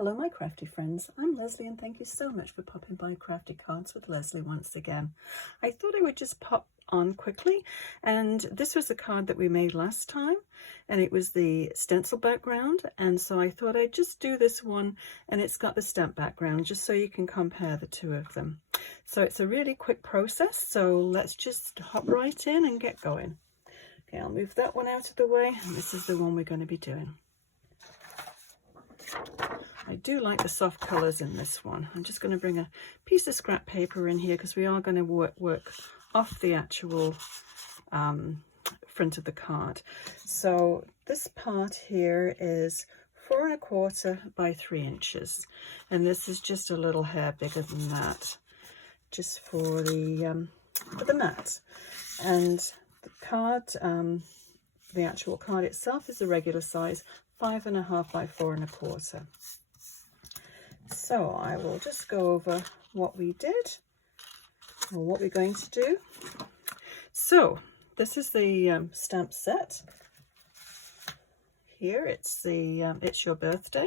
Hello my crafty friends, I'm Leslie and thank you so much for popping by Crafty Cards with Leslie once again. I thought I would just pop on quickly, and this was the card that we made last time and it was the stencil background, and so I thought I'd just do this one and it's got the stamp background just so you can compare the two of them. So it's a really quick process, so let's just hop right in and get going. Okay, I'll move that one out of the way and this is the one we're going to be doing. I do like the soft colours in this one. I'm just going to bring a piece of scrap paper in here because we are going to work off the actual front of the card. So this part here is 4 1/4 by 3 inches, and this is just a little hair bigger than that, just for the mat. And the card, the actual card itself is a regular size, 5 1/2 by 4 1/4. So I will just go over what we did, or what we're going to do. So this is the stamp set. Here it's the It's Your Birthday,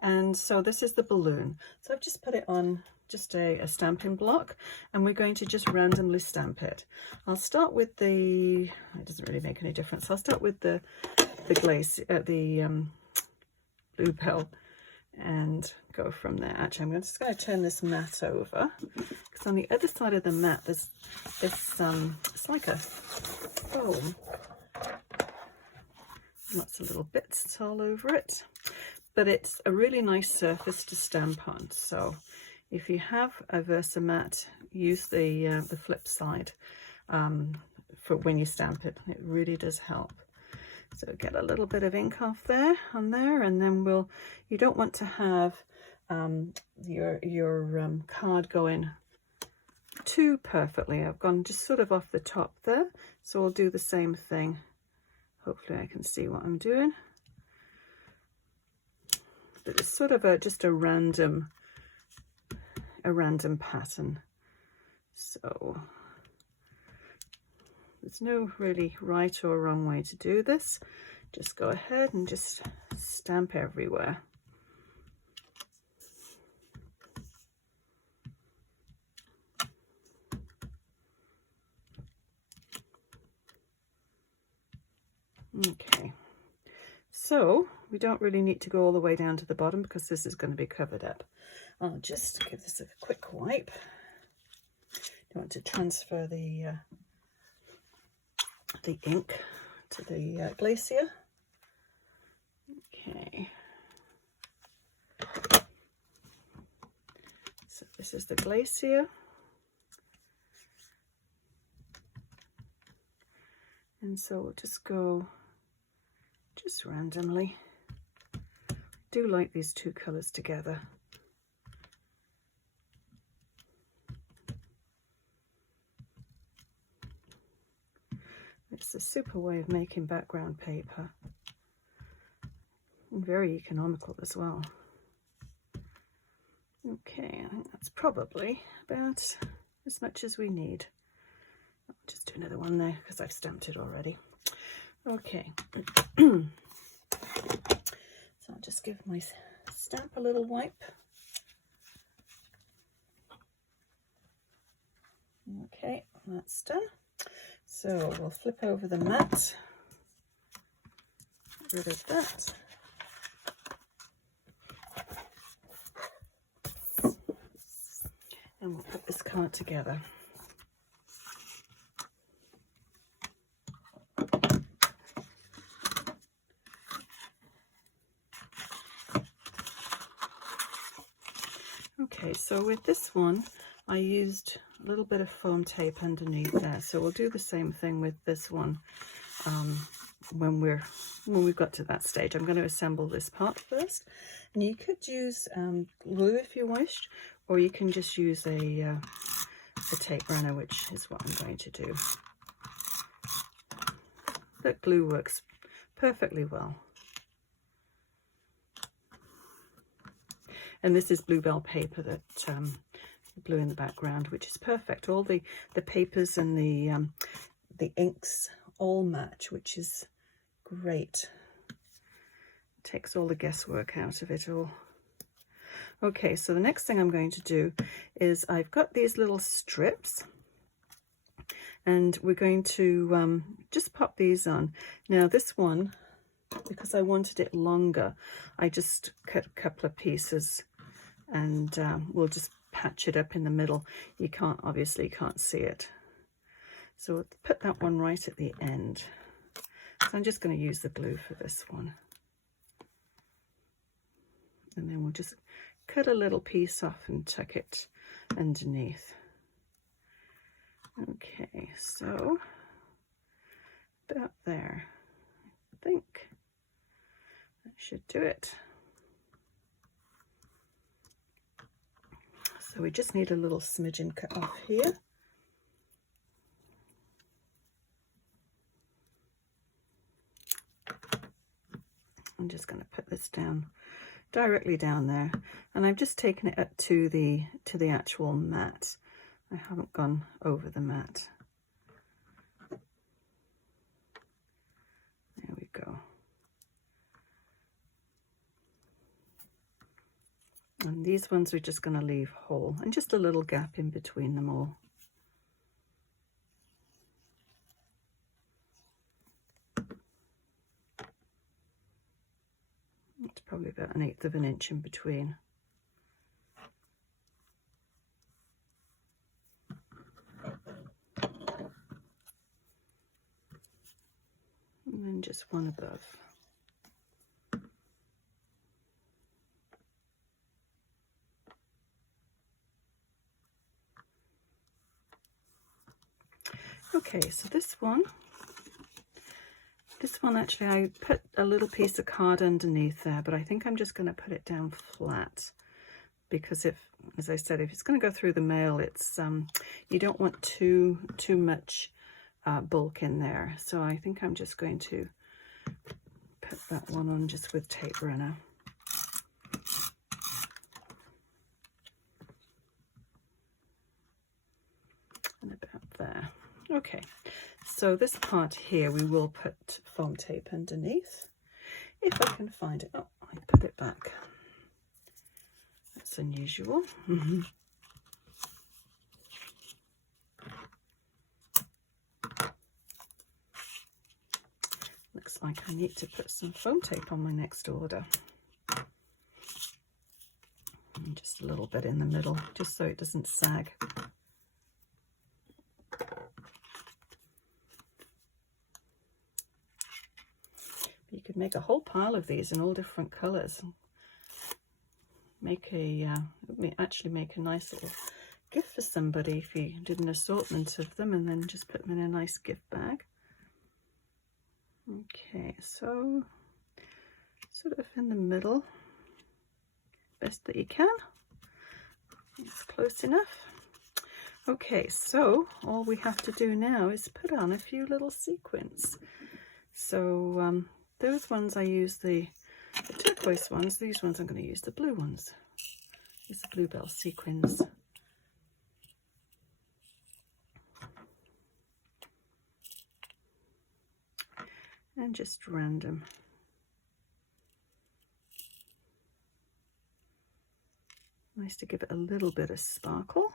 and so this is the balloon. So I've just put it on just a stamping block, and we're going to just randomly stamp it. I'll start with the, it doesn't really make any difference, I'll start with the Glacier, the Blue Belle, and go from there. Actually, I'm just going to turn this mat over because on the other side of the mat there's this it's like a foam, lots of little bits all over it, but it's a really nice surface to stamp on. So if you have a VersaMat, use the flip side for when you stamp it. It really does help. So get a little bit of ink off there, and then you don't want to have your card going too perfectly. I've gone just sort of off the top there, so I'll do the same thing. Hopefully I can see what I'm doing. But it's sort of just a random pattern. So there's no really right or wrong way to do this. Just go ahead and just stamp everywhere. Okay, so we don't really need to go all the way down to the bottom because this is going to be covered up. I'll just give this a quick wipe. I want to transfer the ink to the Glacier. Okay, so this is the Glacier, and so we'll just go just randomly. I do like these two colours together. It's a super way of making background paper, and very economical as well. Okay, I think that's probably about as much as we need. I'll just do another one there because I've stamped it already. Okay, so I'll just give my stamp a little wipe. Okay, that's done. So we'll flip over the mat, get rid of that. And we'll put this card together. Okay, so with this one, I used a little bit of foam tape underneath there. So we'll do the same thing with this one when we've got to that stage. I'm going to assemble this part first, and you could use glue if you wished, or you can just use a tape runner, which is what I'm going to do. But glue works perfectly well. And this is Blue Belle paper that blue in the background, which is perfect. All the papers and the inks all match, which is great. Takes all the guesswork out of it all. Okay, so the next thing I'm going to do is I've got these little strips, and we're going to just pop these on. Now this one, because I wanted it longer, I just cut a couple of pieces, and we'll just patch it up in the middle. You obviously can't see it. So we'll put that one right at the end. So I'm just going to use the glue for this one. And then we'll just cut a little piece off and tuck it underneath. Okay, so about there. I think that should do it. So we just need a little smidgen cut off here. I'm just going to put this down, directly down there, and I've just taken it up to the actual mat. I haven't gone over the mat. There we go. And these ones we're just going to leave whole, and just a little gap in between them all. It's probably about 1/8 of an inch in between. And then just one above. Okay, so this one actually I put a little piece of card underneath there, but I think I'm just going to put it down flat, because as I said, if it's going to go through the mail, it's you don't want too much bulk in there. So I think I'm just going to put that one on just with tape runner. And about there. Okay, so this part here we will put foam tape underneath, if I can find it. Oh, I put it back. That's unusual. Looks like I need to put some foam tape on my next order. And just a little bit in the middle, just so it doesn't sag. You could make a whole pile of these in all different colours. Actually make a nice little gift for somebody if you did an assortment of them, and then just put them in a nice gift bag. Okay, so sort of in the middle, best that you can. It's close enough. Okay, so all we have to do now is put on a few little sequins. So those ones I use the turquoise ones. These ones I'm going to use the blue ones. These are Belle sequins. And just random. Nice to give it a little bit of sparkle.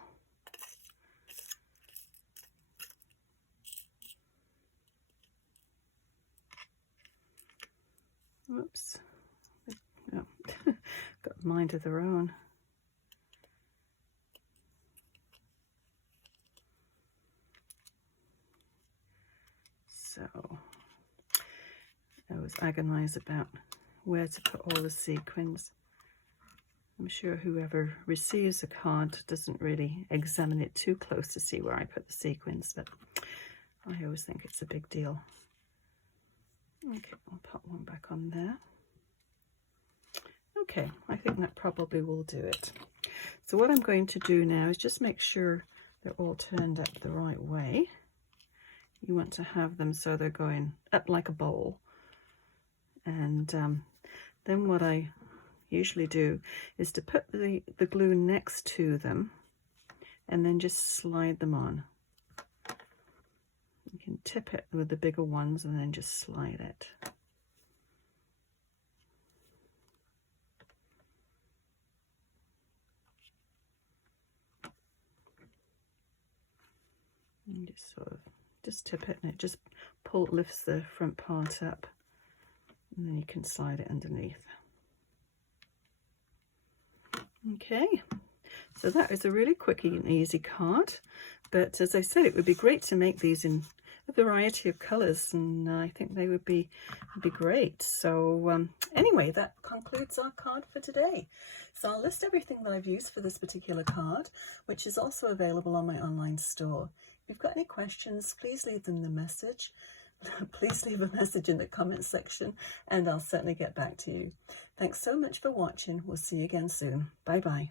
Whoops. Oh. Got a mind of their own. So I always agonize about where to put all the sequins. I'm sure whoever receives a card doesn't really examine it too close to see where I put the sequins, but I always think it's a big deal. Okay, I'll put one back on there. Okay, I think that probably will do it. So what I'm going to do now is just make sure they're all turned up the right way. You want to have them so they're going up like a bowl. And then what I usually do is to put the glue next to them and then just slide them on. You can tip it with the bigger ones and then just slide it. And just sort of just tip it, and it just lifts the front part up, and then you can slide it underneath. Okay, so that is a really quick and easy card, but as I said, it would be great to make these in a variety of colors, and I think they would be great. So anyway, that concludes our card for today. So I'll list everything that I've used for this particular card, which is also available on my online store. If you've got any questions, please leave them the message. Please leave a message in the comments section, and I'll certainly get back to you. Thanks so much for watching. We'll see you again soon. Bye bye.